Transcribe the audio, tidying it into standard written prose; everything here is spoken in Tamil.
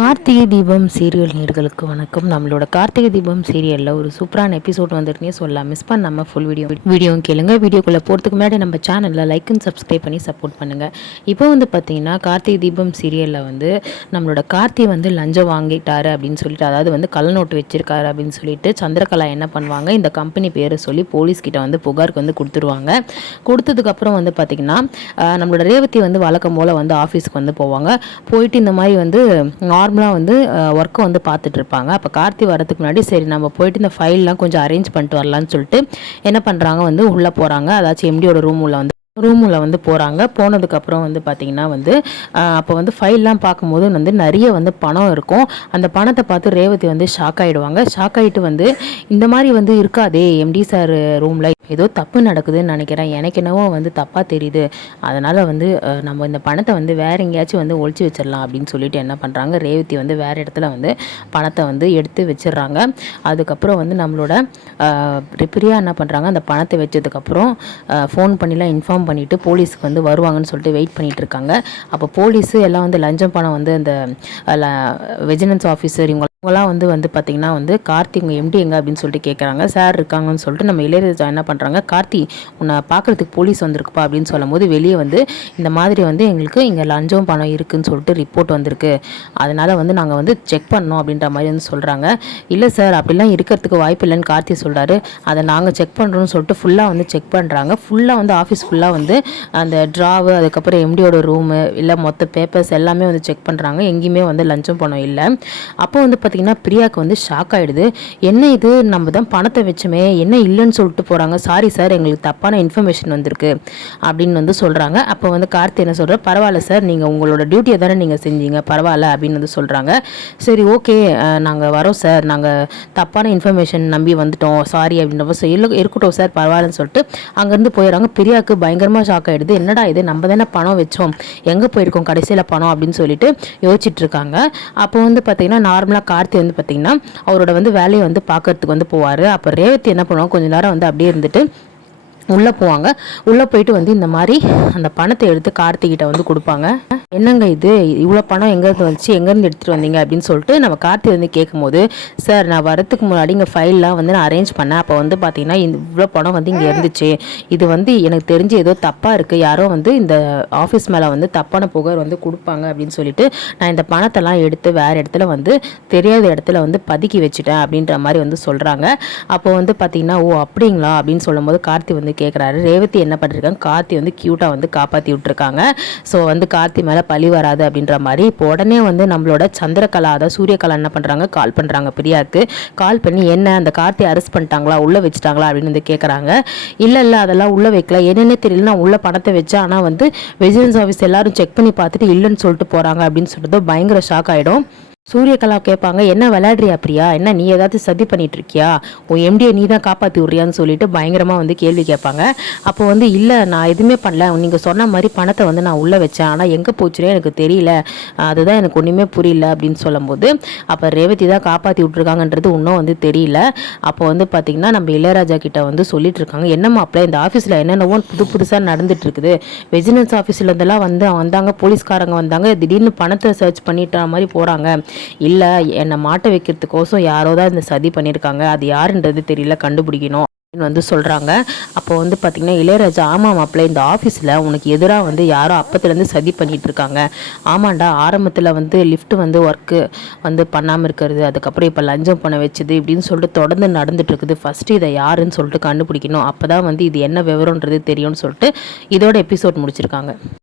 கார்த்திகை தீபம் சீரியல் நேயர்களுக்கு வணக்கம். நம்மளோட கார்த்திகை தீபம் சீரியலில் ஒரு சூப்பரான எபிசோட் வந்துருக்குன்னே சொல்லலாம். மிஸ் பண்ணாமல் ஃபுல் வீடியோவும் கேளுங்க. வீடியோக்குள்ளே போகிறதுக்கு முன்னாடி நம்ம சேனலில் லைக் அண்ட் சப்ஸ்கிரைப் பண்ணி சப்போர்ட் பண்ணுங்கள். இப்போ வந்து பார்த்தீங்கன்னா கார்த்திகை தீபம் சீரியலில் வந்து நம்மளோட கார்த்தி வந்து லஞ்சம் வாங்கிட்டாரு அப்படின்னு சொல்லிட்டு, அதாவது வந்து கள்ள நோட்டு வச்சிருக்காரு அப்படின்னு சொல்லிட்டு சந்திரகலா என்ன பண்ணுவாங்க, இந்த கம்பெனி பேரை சொல்லி போலீஸ்கிட்ட வந்து புகாருக்கு வந்து கொடுத்துருவாங்க. கொடுத்ததுக்கப்புறம் வந்து பார்த்திங்கன்னா நம்மளோட ரேவதி வந்து வழக்கம் போல் வந்து ஆஃபீஸ்க்கு வந்து போவாங்க. போயிட்டு இந்த மாதிரி வந்து நார்மலாக வந்து ஒர்க்கை வந்து பார்த்துட்டு இருப்பாங்க. அப்போ கார்த்தி வரதுக்கு முன்னாடி சரி நம்ம போயிட்டு இந்த ஃபைல்லாம் கொஞ்சம் அரேஞ்ச் பண்ணிட்டு வரலான்னு சொல்லிட்டு என்ன பண்ணுறாங்க, வந்து உள்ளே போகிறாங்க. அதாச்சும் எம்டியோட ரூமில் வந்து போகிறாங்க. போனதுக்கப்புறம் வந்து பார்த்திங்கன்னா வந்து அப்போ வந்து ஃபைல்லாம் பார்க்கும்போது வந்து நிறைய வந்து பணம் இருக்கும். அந்த பணத்தை பார்த்து ரேவதி வந்து ஷாக் ஆகிடுவாங்க. ஷாக் ஆகிட்டு வந்து இந்த மாதிரி வந்து இருக்காதே எம்டி சார் ரூமில், ஏதோ தப்பு நடக்குதுன்னு நினைக்கிறேன், எனக்கு என்னவோ வந்து தப்பாக தெரியுது, அதனால் வந்து நம்ம இந்த பணத்தை வந்து வேறு எங்கேயாச்சும் வந்து ஒழிச்சு வச்சிடலாம் அப்படின்னு சொல்லிட்டு என்ன பண்ணுறாங்க, ரேவதி வந்து வேறு இடத்துல வந்து பணத்தை வந்து எடுத்து வச்சிடுறாங்க. அதுக்கப்புறம் வந்து நம்மளோட பிரியா என்ன பண்ணுறாங்க, அந்த பணத்தை வச்சதுக்கப்புறம் ஃபோன் பண்ணிலாம் இன்ஃபார்ம் பண்ணிவிட்டு போலீஸுக்கு வந்து வருவாங்கன்னு சொல்லிட்டு வெயிட் பண்ணிகிட்டு இருக்காங்க. அப்போ போலீஸு எல்லாம் வந்து லஞ்சம் பணம் வந்து அந்த விஜிலன்ஸ் ஆஃபீஸர் இவங்களாம் வந்து பார்த்திங்கன்னா வந்து கார்த்தி உங்கள் எம்டி எங்கே அப்படின்னு சொல்லிட்டு கேட்குறாங்க. சார் இருக்காங்கன்னு சொல்லிட்டு நம்ம இளையராஜா என்ன பண்ணுறாங்க, கார்த்தி உன்னை பார்க்குறதுக்கு போலீஸ் வந்திருக்குப்பா அப்படின்னு சொல்லும் போது வெளியே வந்து இந்த மாதிரி வந்து எங்களுக்கு இங்கே லஞ்சம் பணம் இருக்குதுன்னு சொல்லிட்டு ரிப்போர்ட் வந்திருக்கு, அதனால் வந்து நாங்கள் வந்து செக் பண்ணோம் அப்படின்ற மாதிரி வந்து சொல்கிறாங்க. இல்லை சார் அப்படிலாம் இருக்கிறதுக்கு வாய்ப்பு இல்லைன்னு கார்த்தி சொல்கிறாரு. அதை நாங்கள் செக் பண்ணுறோன்னு சொல்லிட்டு ஃபுல்லாக வந்து செக் பண்ணுறாங்க. ஃபுல்லாக வந்து ஆஃபீஸ் ஃபுல்லாக வந்து அந்த ட்ராவு, அதுக்கப்புறம் எம்டியோட ரூமு இல்லை மொத்த பேப்பர்ஸ் எல்லாமே வந்து செக் பண்ணுறாங்க. எங்கேயுமே வந்து லஞ்சம் பணம் இல்லை. அப்போ வந்து பார்த்திங்கன்னா பிரியாவுக்கு வந்து ஷாக் ஆகிடுது. என்ன இது, நம்ம தான் பணத்தை வச்சுமே என்ன இல்லைன்னு சொல்லிட்டு போகிறாங்க, சாரி சார் எங்களுக்கு தப்பான இன்ஃபர்மேஷன் வந்திருக்கு அப்படின்னு வந்து சொல்கிறாங்க. அப்போ வந்து கார்த்தி என்ன சொல்கிறார், பரவாயில்ல சார் நீங்கள் உங்களோட டியூட்டியை தானே நீங்கள் செஞ்சீங்க, பரவாயில்ல அப்படின்னு வந்து சொல்கிறாங்க. சரி ஓகே நாங்கள் வரோம் சார், நாங்கள் தப்பான இன்ஃபர்மேஷன் நம்பி வந்துட்டோம், சாரி அப்படின்றப்ப இருக்கட்டும் சார் பரவாயில்லன்னு சொல்லிட்டு அங்கேருந்து போயிடறாங்க. பிரியாவுக்கு பயங்கரமாக ஷாக் ஆகிடுது. என்னடா இது, நம்ம தானே பணம் வச்சோம், எங்கே போயிருக்கோம் கடைசியில் பணம் அப்படின்னு சொல்லிட்டு யோசிச்சுட்டு இருக்காங்க. அப்போ வந்து பார்த்திங்கன்னா நார்மலாக கார்த்தி வந்து பார்த்திங்கன்னா அவரோட வந்து வேலையை வந்து பார்க்கறதுக்கு வந்து போவார். அப்போ ரேவதி என்ன பண்ணுவாங்க, கொஞ்ச நேரம் வந்து அப்படியே இருந்துட்டு உள்ளே போவாங்க. உள்ளே போயிட்டு வந்து இந்த மாதிரி அந்த பணத்தை எடுத்து கார்த்திகிட்ட வந்து கொடுப்பாங்க. என்னங்க இது, இவ்வளோ பணம் எங்கேருந்து வந்துச்சு, எங்கேருந்து எடுத்துகிட்டு வந்தீங்க அப்படின்னு சொல்லிட்டு நம்ம கார்த்தி வந்து கேட்கும்போது, சார் நான் வரத்துக்கு முன்னாடி இங்கே ஃபைல்லாம் வந்து நான் அரேஞ்ச் பண்ணேன், அப்போ வந்து பார்த்தீங்கன்னா இவ்வளோ பணம் வந்து இங்கே இருந்துச்சு, இது வந்து எனக்கு தெரிஞ்சு ஏதோ தப்பாக இருக்குது, யாரோ வந்து இந்த ஆஃபீஸ் மேலே வந்து தப்பான புகார் வந்து கொடுப்பாங்க அப்படின்னு சொல்லிட்டு நான் இந்த பணத்தெல்லாம் எடுத்து வேறு இடத்துல வந்து தெரியாத இடத்துல வந்து பதுக்கி வச்சுட்டேன் அப்படின்ற மாதிரி வந்து சொல்கிறாங்க. அப்போ வந்து பார்த்தீங்கன்னா ஓ அப்படிங்களா அப்படின்னு சொல்லும்போது கார்த்தி வந்து கேட்குறாரு. ரேவதி என்ன பண்ணிருக்காங்க, கார்த்தி வந்து க்யூட்டாக வந்து காப்பாற்றி விட்டுருக்காங்க. ஸோ வந்து கார்த்தி மேலே பழி வராது அப்படின்ற மாதிரி இப்போ உடனே வந்து நம்மளோட சந்திரகலா, அதாவது சூரியகலா என்ன பண்ணுறாங்க, கால் பண்ணுறாங்க பிரியாவுக்கு. கால் பண்ணி என்ன அந்த கார்த்தி அரெஸ்ட் பண்ணிட்டாங்களா, உள்ளே வச்சுட்டாங்களா அப்படின்னு வந்து கேட்குறாங்க. இல்லை அதெல்லாம் உள்ளே வைக்கல, என்னென்ன தெரியல, நான் உள்ள பணத்தை வச்சேன், ஆனால் வந்து விஜிலன்ஸ் ஆஃபீஸ் எல்லாரும் செக் பண்ணி பார்த்துட்டு இல்லைன்னு சொல்லிட்டு போகிறாங்க அப்படின்னு சொல்லிட்டு பயங்கர ஷாக் ஆகிடும். சூரியகலா கேட்பாங்க, என்ன விளையாடுறியா பிரியா, என்ன நீ ஏதாவது சதி பண்ணிட்டு இருக்கியா, உன் எம்டியை நீ தான் காப்பாற்றி விட்றியான்னு சொல்லிட்டு பயங்கரமாக வந்து கேள்வி கேட்பாங்க. அப்போ வந்து இல்லை நான் எதுவுமே பண்ணல, நீங்கள் சொன்ன மாதிரி பணத்தை வந்து நான் உள்ளே வச்சேன், ஆனால் எங்கே போச்சுனே எனக்கு தெரியல, அதுதான் எனக்கு ஒன்றுமே புரியல அப்படின்னு சொல்லும்போது அப்போ ரேவதி தான் காப்பாற்றி விட்ருக்காங்கன்றது இன்னும் வந்து தெரியல. அப்போ வந்து பார்த்திங்கன்னா நம்ம இளையராஜா கிட்ட வந்து சொல்லிட்டு இருக்காங்க, என்னம்மா அப்போ இந்த ஆஃபீஸில் என்னென்னவோ புதுசாக நடந்துட்டு இருக்குது, விஜிலன்ஸ் ஆஃபீஸில் இருந்தெல்லாம் வந்தாங்க, போலீஸ்காரங்க வந்தாங்க, திடீர்னு பணத்தை சர்ச் பண்ணிட்ட மாதிரி போகிறாங்க, இல்லை என்னை மாட்ட வைக்கிறதுக்கோசம் யாரோ தான் இந்த சதி பண்ணியிருக்காங்க, அது யாருன்றது தெரியல, கண்டுபிடிக்கணும் அப்படின்னு வந்து சொல்கிறாங்க. அப்போ வந்து பார்த்திங்கன்னா இளையராஜா, ஆமாம் மாப்பிள்ள இந்த ஆஃபீஸில் உனக்கு எதிராக வந்து யாரோ அப்பத்துலேருந்து சதி பண்ணிகிட்டு இருக்காங்க, ஆமாண்டா ஆரம்பத்தில் வந்து லிஃப்ட் வந்து ஒர்க்கு வந்து பண்ணாமல் இருக்கிறது, அதுக்கப்புறம் இப்போ லஞ்சம் பண்ண வச்சுது இப்படின்னு சொல்லிட்டு தொடர்ந்து நடந்துட்டு இருக்குது, ஃபஸ்ட்டு இதை யாருன்னு சொல்லிட்டு கண்டுபிடிக்கணும், அப்போ தான் வந்து இது என்ன விவரன்றது தெரியும்னு சொல்லிட்டு இதோட எபிசோட் முடிச்சிருக்காங்க.